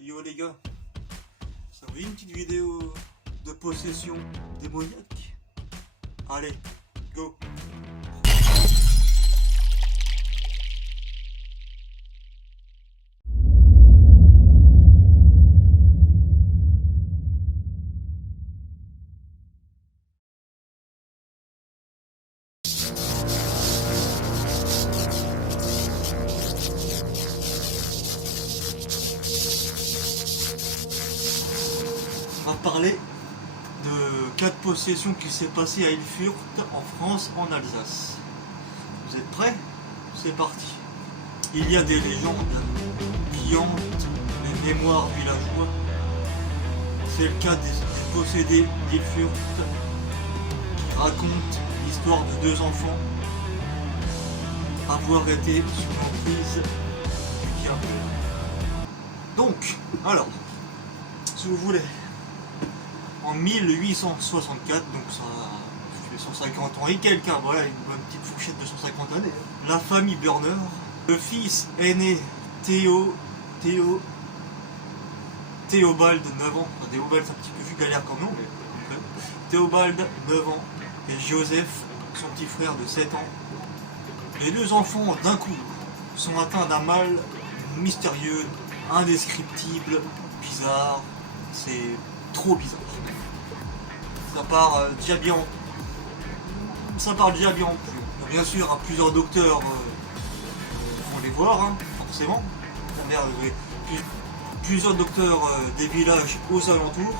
Yo les gars, ça vous dit une petite vidéo de possession démoniaque? Allez, go! On va parler de cas de possession qui s'est passé à Ilfurt, en France, en Alsace. Vous êtes prêts? C'est parti. Il y a des légendes qui hantent les mémoires villageois. C'est le cas des possédés d'Ilfurt qui racontent l'histoire de deux enfants avoir été sous l'emprise du diable. Donc, alors, si vous voulez, en 1864, donc ça fait 150 ans et quelques, voilà, une bonne petite fourchette de 150 années, la famille Burner, le fils aîné Théobald, 9 ans, enfin, Théobald c'est un petit peu vu galère comme nom, mais Théobald, 9 ans, et Joseph, son petit frère de 7 ans. Les deux enfants, d'un coup, sont atteints d'un mal mystérieux, indescriptible, bizarre, c'est trop bizarre. Ça part déjà bien en plus. Bien sûr, plusieurs docteurs vont les voir, hein, forcément. Plusieurs docteurs des villages aux alentours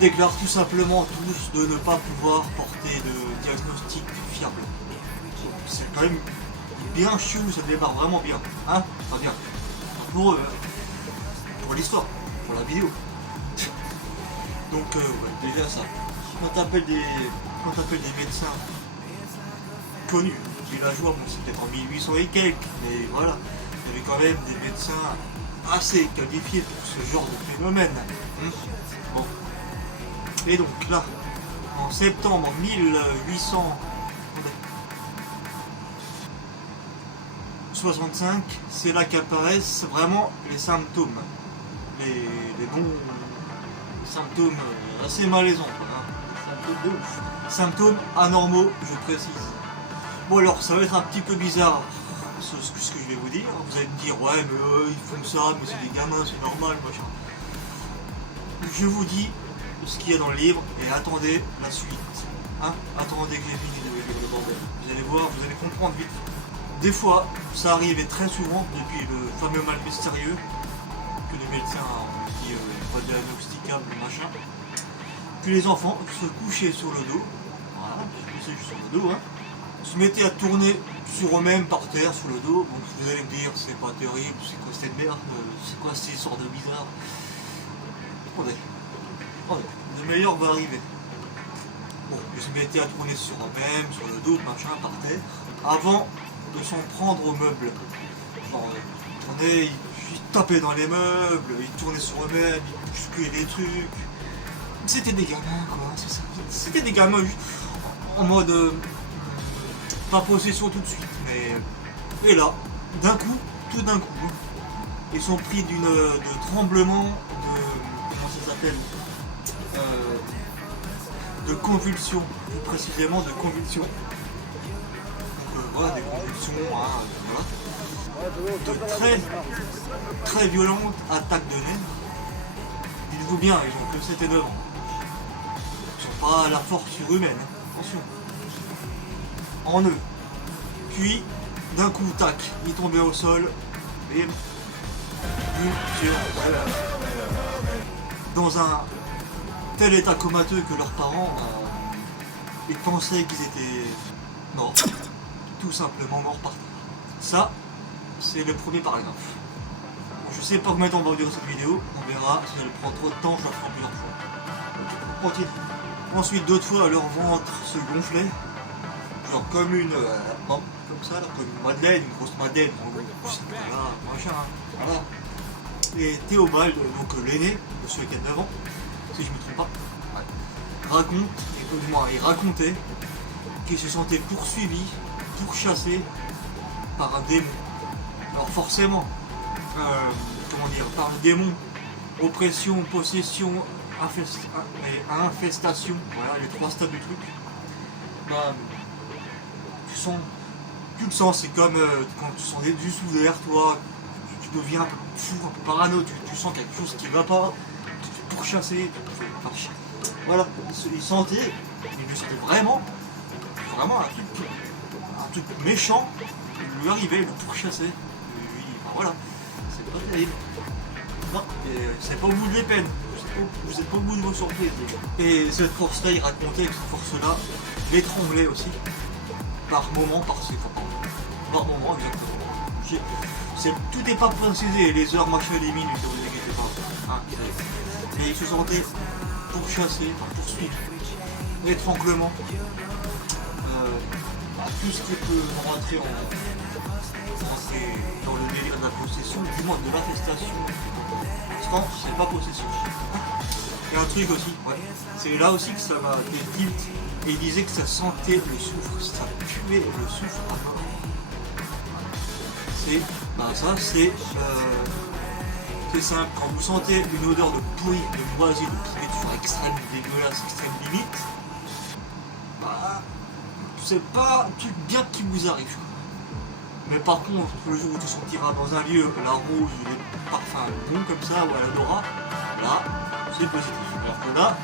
déclarent tout simplement tous de ne pas pouvoir porter de diagnostic fiable. C'est quand même bien chelou, ça démarre vraiment bien. Hein, pas bien. Pour eux, pour l'histoire, pour la vidéo. Donc ouais, déjà ça. Quand t'appelles des médecins connus, villageois, bon c'est peut-être en 1800 et quelques, mais voilà, il y avait quand même des médecins assez qualifiés pour ce genre de phénomène. Bon. Et donc là, en septembre 1865, c'est là qu'apparaissent vraiment les symptômes. Les bons symptômes assez malaisants, symptômes de ouf. Symptômes anormaux, je précise. Bon alors, ça va être un petit peu bizarre ce que je vais vous dire. Vous allez me dire, ouais mais ils font ça, mais c'est des gamins, c'est normal, machin. Je vous dis ce qu'il y a dans le livre et attendez la suite. Hein, attendez que j'ai fini de lire le bordel. Vous allez voir, vous allez comprendre vite. Des fois, ça arrivait très souvent depuis le fameux mal mystérieux que les médecins ont dit pas diagnosticable, machin. Puis les enfants se couchaient sur le dos, voilà, se couchaient sur le dos, hein, se mettaient à tourner sur eux-mêmes par terre, sur le dos. Bon, vous allez me dire, c'est pas terrible, c'est quoi cette merde, c'est quoi ces sortes de bizarres. Attendez, le meilleur va arriver. Bon, ils se mettaient à tourner sur eux-mêmes, sur le dos, machin, par terre, avant de s'en prendre aux meubles. Ils tapaient dans les meubles, ils tournaient sur eux-mêmes, ils bousculaient des trucs. C'était des gamins, quoi, c'est ça. C'était des gamins juste en mode pas possession tout de suite, mais. Et là, tout d'un coup, ils sont pris de tremblements, comment ça s'appelle, de convulsions, plus précisément de convulsions. Donc voilà, des convulsions, hein, voilà. De très violentes attaques de nerfs. Dites-vous bien, ils ont que 7 et 9 ans. Ils sont pas à la force surhumaine, hein. Attention. En eux. Puis, d'un coup, tac, ils tombaient au sol, et dans un tel état comateux que leurs parents, ils pensaient qu'ils étaient morts. Tout simplement morts par terre. Ça, c'est le premier paragraphe. Je sais pas combien de temps on va durer cette vidéo, on verra, si elle prend trop de temps, je la ferai plusieurs fois. On continue. Ensuite, d'autres fois, leur ventre se gonflait, genre comme une... comme ça, là, comme une madeleine, une grosse madeleine, voilà, machin, hein, voilà. Et Théobald, donc l'aîné, celui qui a 9 ans, si je me trompe pas, il racontait qu'il se sentait poursuivi, pourchassé par un démon. Alors forcément, comment dire, par le démon, oppression, possession, infestation, voilà les 3 stades du truc. Bah, tu le sens, c'est comme quand tu sens du sous derrière toi, tu deviens un peu fou, un peu parano, tu sens quelque chose qui va pas, tu te fais pourchasser, voilà, il sentait, il lui sentait vraiment un truc méchant, il lui arrivait, il le pourchassait, et lui, ben voilà, c'est pas terrible. Non, c'est pas au bout de les peines, vous êtes pas au bout de vos surprises, les gars. Et cette force-là, il racontait que cette force-là l'étranglait aussi, par moment, par moment, exactement. Tout n'est pas précisé, les heures, machin, les minutes, ne vous inquiétez pas. Hein, mais il se sentait pourchassé, poursuivre, l'étranglement, tout ce qui peut rentrer dans le délire de la possession, du moins de l'attestation. Parce que c'est pas possession. Et un truc aussi, ouais, c'est là aussi que ça m'a fait tilt, et il disait que ça sentait le soufre, ça puait le soufre à mort. C'est simple, quand vous sentez une odeur de pourri, de moisi, de pourriture extrême, dégueulasse, extrême limite, bah, c'est pas un truc bien qui vous arrive. Mais par contre, le jour où tu sentiras dans un lieu la rose ou les parfums bons comme ça, ou à l'odorat, là, c'est positif. Alors que là,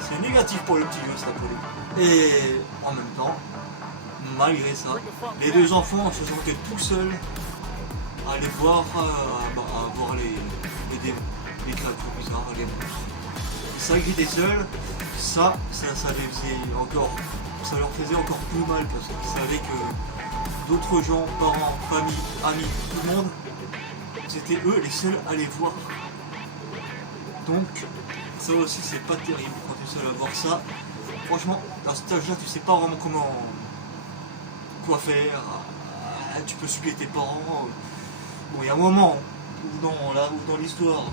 c'est négatif pour le petit vieux, ça peut. Et en même temps, malgré ça, les 2 enfants se sentaient tout seuls à aller voir, les démons, les créatures bizarres, les monstres. Ça qu'ils étaient seuls, ça leur faisait encore plus mal parce qu'ils savaient que d'autres gens, parents, famille, amis, tout le monde, c'était eux les seuls à les voir. Donc ça aussi c'est pas terrible quand tu es seul à voir ça. Franchement, à cet âge-là, tu sais pas vraiment quoi faire. Tu peux supplier tes parents. Bon, il y a un moment où dans l'histoire,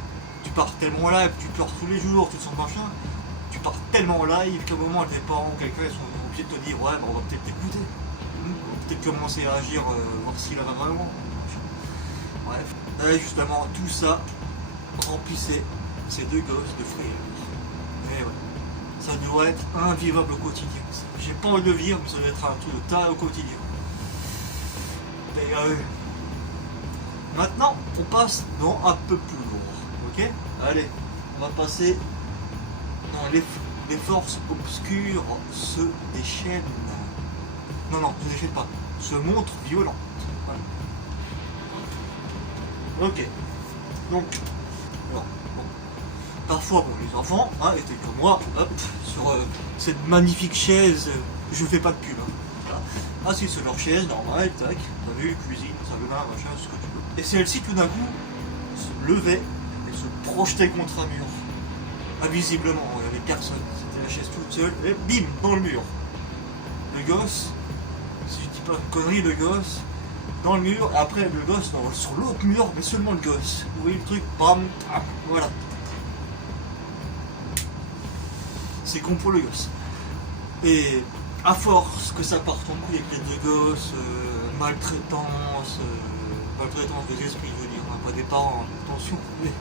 tu pars tellement live, tu pleures tous les jours, tu te sens machin, tu pars tellement live qu'à un moment tes parents ou quelqu'un sont obligés de te dire ouais, on va peut-être t'écouter. On va peut-être commencer à agir, voir s'il en a vraiment. Bref. Et justement, tout ça remplissait ces 2 gosses de frayeur. Et ouais. Ça doit être invivable au quotidien. J'ai pas envie de le vivre, mais ça doit être un truc de tas au quotidien. Maintenant, on passe dans un peu plus lourd. Ok? Allez, on va passer dans les forces obscures se déchaînent. Non, ne déchaînent pas. Se montrent violentes. Voilà. Ok. Donc, alors, bon. Parfois, les enfants étaient comme moi, hop, sur cette magnifique chaise, je fais pas de pub. Voilà. Assis sur leur chaise, normal, tac, t'as vu, cuisine, salle de bain, machin, ce que tu veux. Et celle-ci, tout d'un coup, se levait et se projetait contre un mur. Invisiblement, il n'y avait personne. C'était la chaise toute seule, et bim, dans le mur. Le gosse, si je dis pas de conneries, le gosse, dans le mur, et après le gosse sur l'autre mur, mais seulement le gosse. Vous voyez le truc, bam, tap, voilà. C'est con pour le gosse. Et à force que ça parte en couille avec les 2 gosses, maltraitance des esprits, je veux dire, pas des parents, attention, mais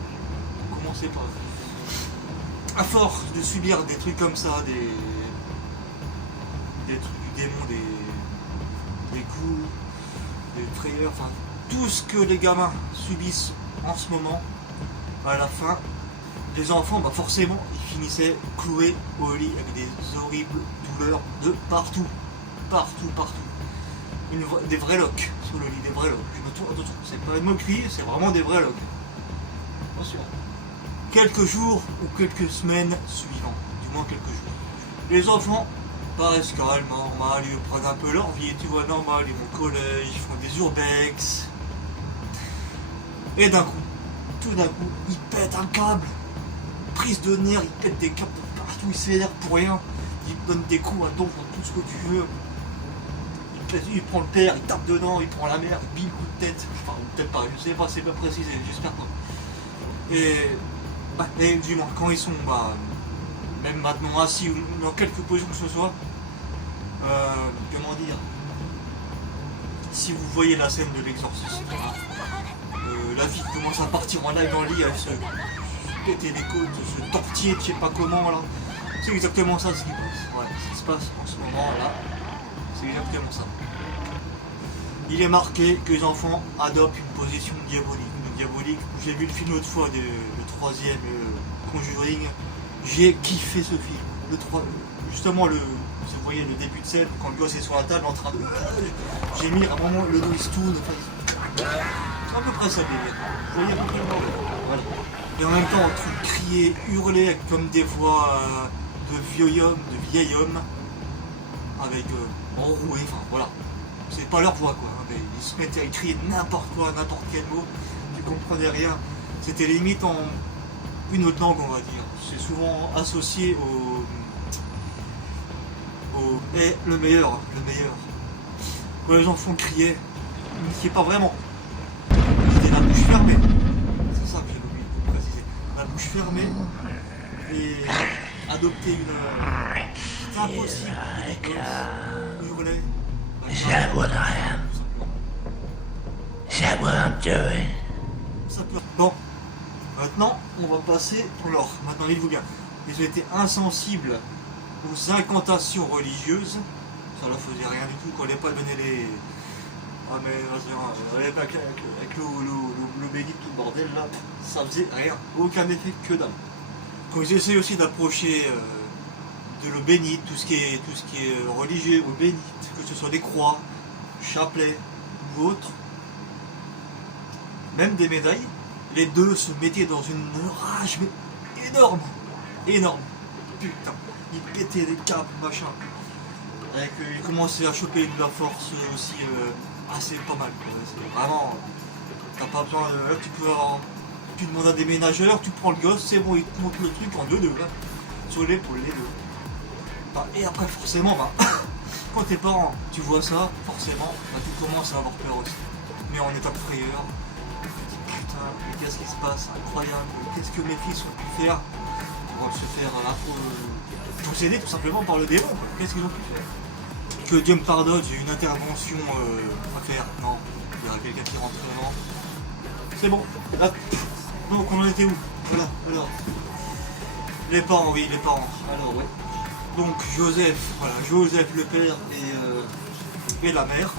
commencez pas. À force de subir des trucs comme ça, des trucs du démon, des coups, des frayeurs, enfin tout ce que les gamins subissent en ce moment, à la fin, les enfants, forcément, ils finissaient cloués au lit avec des horribles douleurs de partout. Des vrais loques sur le lit, des vrais loques. C'est pas une moquerie, c'est vraiment des vrais loques. Attention. Quelques jours ou quelques semaines suivants, du moins quelques jours. Les enfants paraissent calmes, normal, ils prennent un peu leur vie, tu vois, normal, ils vont au collège, ils font des urbex. Et tout d'un coup, ils pètent un câble. Prise de nerfs, ils pètent des câbles partout, ils s'énervent pour rien. Ils donnent des coups à donf dans tout ce que tu veux. Il prend le père, il tape dedans, il prend la mère, il bille coup de tête. Enfin, peut-être pas, je sais pas, c'est pas précisé, j'espère pas. Et du moins, quand ils sont même maintenant assis ou dans quelque position que ce soit, comment dire, si vous voyez la scène de l'exorcisme, la fille commence à partir en live dans le lit, elle se péter les côtes, se tortiller, je sais pas comment là. C'est exactement ça ce qui passe. Ouais, ce qui se passe en ce moment là, c'est exactement ça. Il est marqué que les enfants adoptent une position diabolique. J'ai vu le film l'autre fois, le troisième Conjuring. J'ai kiffé ce film. Justement, vous voyez le début de scène, quand le gosse est sur la table en train de... J'ai mis à un moment le dos il se tourne. C'est à peu près ça le délire. Vous voyez à peu près le bordel. Voilà. Et en même temps, en train de crier, hurler comme des voix de vieil homme, avec enroué, enfin voilà. C'est pas leur voix quoi, hein, mais ils se mettaient à crier n'importe quoi, n'importe quel mot, tu comprenais rien. C'était limite en une autre langue on va dire. C'est souvent associé et le meilleur. Quand les enfants criaient, ils ne criaient pas vraiment. Ils étaient la bouche fermée. C'est ça que j'ai oublié de préciser. La bouche fermée et adopter une... C'est impossible. Ils hurlaient. Is that what I am? Is that what I'm doing? Bon, maintenant on va passer pour l'or. Maintenant il vous bien. Ils ont été insensibles aux incantations religieuses. Ça leur faisait rien du tout. Qu'on n'allait pas donner les... Ah mais avec le béni tout le bordel là, ça faisait rien. Aucun effet que dalle. Quand ils essaient aussi d'approcher de l'eau bénite, tout ce qui est religieux, eau bénite, que ce soit des croix, chapelets ou autres, même des médailles, les deux se mettaient dans une rage mais énorme, putain, ils pétaient des câbles, machin, avec, ils commençaient à choper de la force aussi assez pas mal, c'est vraiment, t'as pas besoin, là tu demandes à des ménageurs, tu prends le gosse, c'est bon, ils te montent le truc en deux, là, sur l'épaule, les deux. Et après forcément, quand tes parents, tu vois ça, forcément, tu commences à avoir peur aussi. Mais en état de frayeur, tu te dis putain, mais qu'est-ce qui se passe? Incroyable, qu'est-ce que mes fils ont pu faire pour se faire posséder tout simplement par le démon? Qu'est-ce qu'ils ont pu faire? Que Dieu me pardonne, j'ai une intervention à faire. Non, il y aura quelqu'un qui rentre vraiment. C'est bon, là. Donc on en était où? Voilà, alors. Les parents, oui, les parents. Alors, ouais. Donc Joseph le père et la mère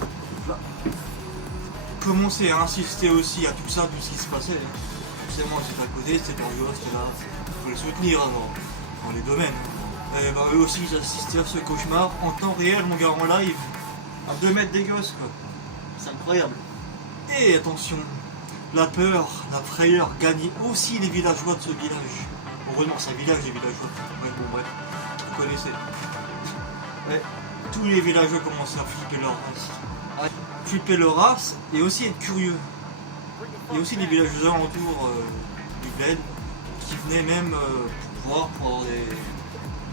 commençaient à insister aussi à tout ça, tout ce qui se passait. Forcément c'était à côté, c'était leur gosse, c'était là, il faut les soutenir dans les domaines. Et eux aussi ils assistaient à ce cauchemar en temps réel, mon gars, en live, à 2 mètres des gosses quoi. C'est incroyable. Et attention, la peur, la frayeur gagnait aussi les villageois de ce village. Heureusement c'est un village des villageois. Ouais, bon bref. Connaissez. Ouais, tous les villageois commençaient à flipper leur race. Flipper leur race et aussi être curieux. Il y a aussi des villageois alentours du bled qui venaient même pour avoir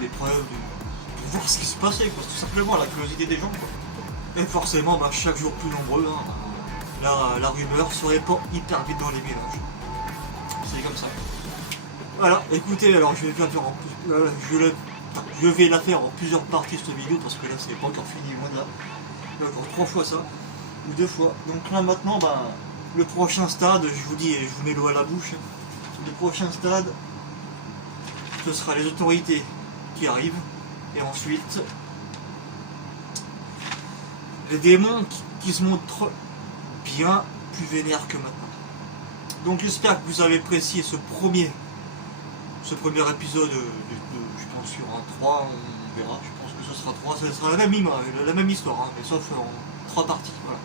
des preuves, de voir ce qui se passait, quoi. Tout simplement la curiosité des gens. Quoi. Et forcément, chaque jour plus nombreux, hein, la rumeur se répand hyper vite dans les villages. C'est comme ça. Voilà, écoutez, alors je vais la faire en plus. Je vais la faire en plusieurs parties cette vidéo parce que là c'est pas encore fini, loin de là. Il y a encore 3 fois ça, ou 2 fois. Donc là maintenant, le prochain stade, je vous dis, je vous mets l'eau à la bouche, le prochain stade, ce sera les autorités qui arrivent, et ensuite les démons qui se montrent bien plus vénères que maintenant. Donc j'espère que vous avez apprécié ce premier épisode je pense sur un 3, on verra, je pense que ce sera 3, ce sera la même histoire, hein, mais sauf en 3 parties, voilà.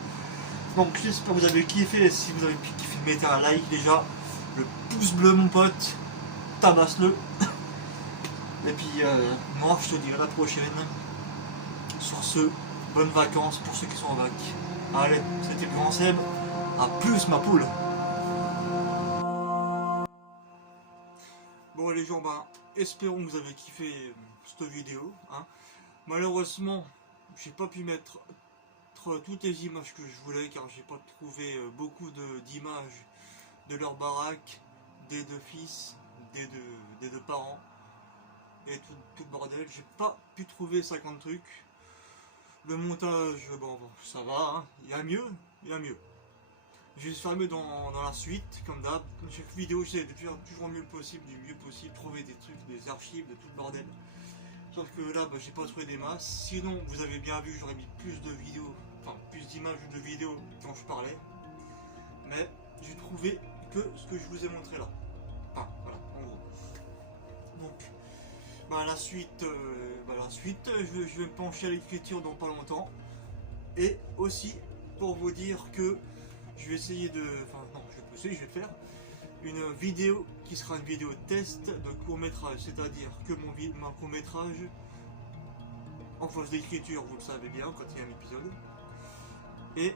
Donc j'espère que vous avez kiffé, si vous avez kiffé, mettez un like déjà, le pouce bleu mon pote, tabasse-le, et puis moi je te dis à la prochaine, sur ce, bonnes vacances pour ceux qui sont en vac. Allez, c'était Grand Seb, à plus ma poule. Bon les gens, espérons que vous avez kiffé cette vidéo. Hein. Malheureusement, j'ai pas pu mettre toutes les images que je voulais car j'ai pas trouvé beaucoup d'images de leur baraque, des 2 fils, des deux parents et tout le bordel. J'ai pas pu trouver 50 trucs. Le montage, bon ça va, hein. Il y a mieux. Je vais se faire mieux dans la suite, comme d'hab. Chaque vidéo, j'essaie de faire toujours mieux possible, du mieux possible, trouver des trucs, des archives, de tout le bordel. Sauf que là, j'ai pas trouvé des masses. Sinon, vous avez bien vu, j'aurais mis plus de vidéos, enfin plus d'images de vidéos quand je parlais. Mais j'ai trouvé que ce que je vous ai montré là. Enfin, voilà, en gros. Donc, la suite, je vais me pencher à l'écriture dans pas longtemps. Et aussi, pour vous dire que je vais essayer de... Enfin, non, je vais faire une vidéo qui sera une vidéo test de court-métrage. C'est-à-dire que mon court-métrage, en phase d'écriture, vous le savez bien, quand il y a un épisode. Et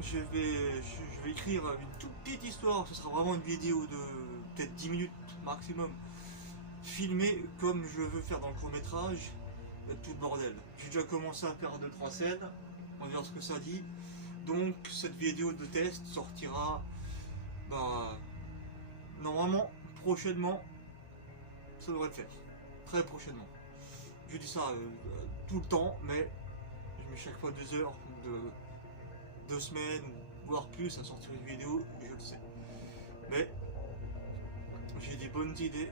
je vais écrire une toute petite histoire. Ce sera vraiment une vidéo de peut-être 10 minutes maximum. Filmée comme je veux faire dans le court-métrage. Tout le bordel. J'ai déjà commencé à faire 2-3 scènes. On va voir ce que ça dit. Donc cette vidéo de test sortira normalement prochainement. Ça devrait le faire. Très prochainement. Je dis ça tout le temps, mais je mets chaque fois 2 heures, 2 semaines, voire plus à sortir une vidéo, je le sais. Mais j'ai des bonnes idées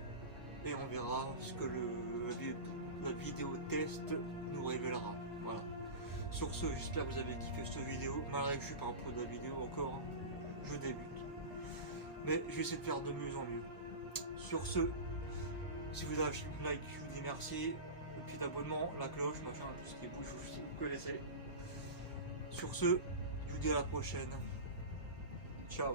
et on verra ce que la vidéo test nous révélera. Voilà. Sur ce, j'espère que vous avez kiffé cette vidéo, malgré que je suis pas un pro de la vidéo encore, je débute. Mais je vais essayer de faire de mieux en mieux. Sur ce, si vous avez acheté un like, je vous dis merci. Le petit abonnement, la cloche, machin, tout ce qui bouge, vous connaissez. Sur ce, je vous dis à la prochaine. Ciao.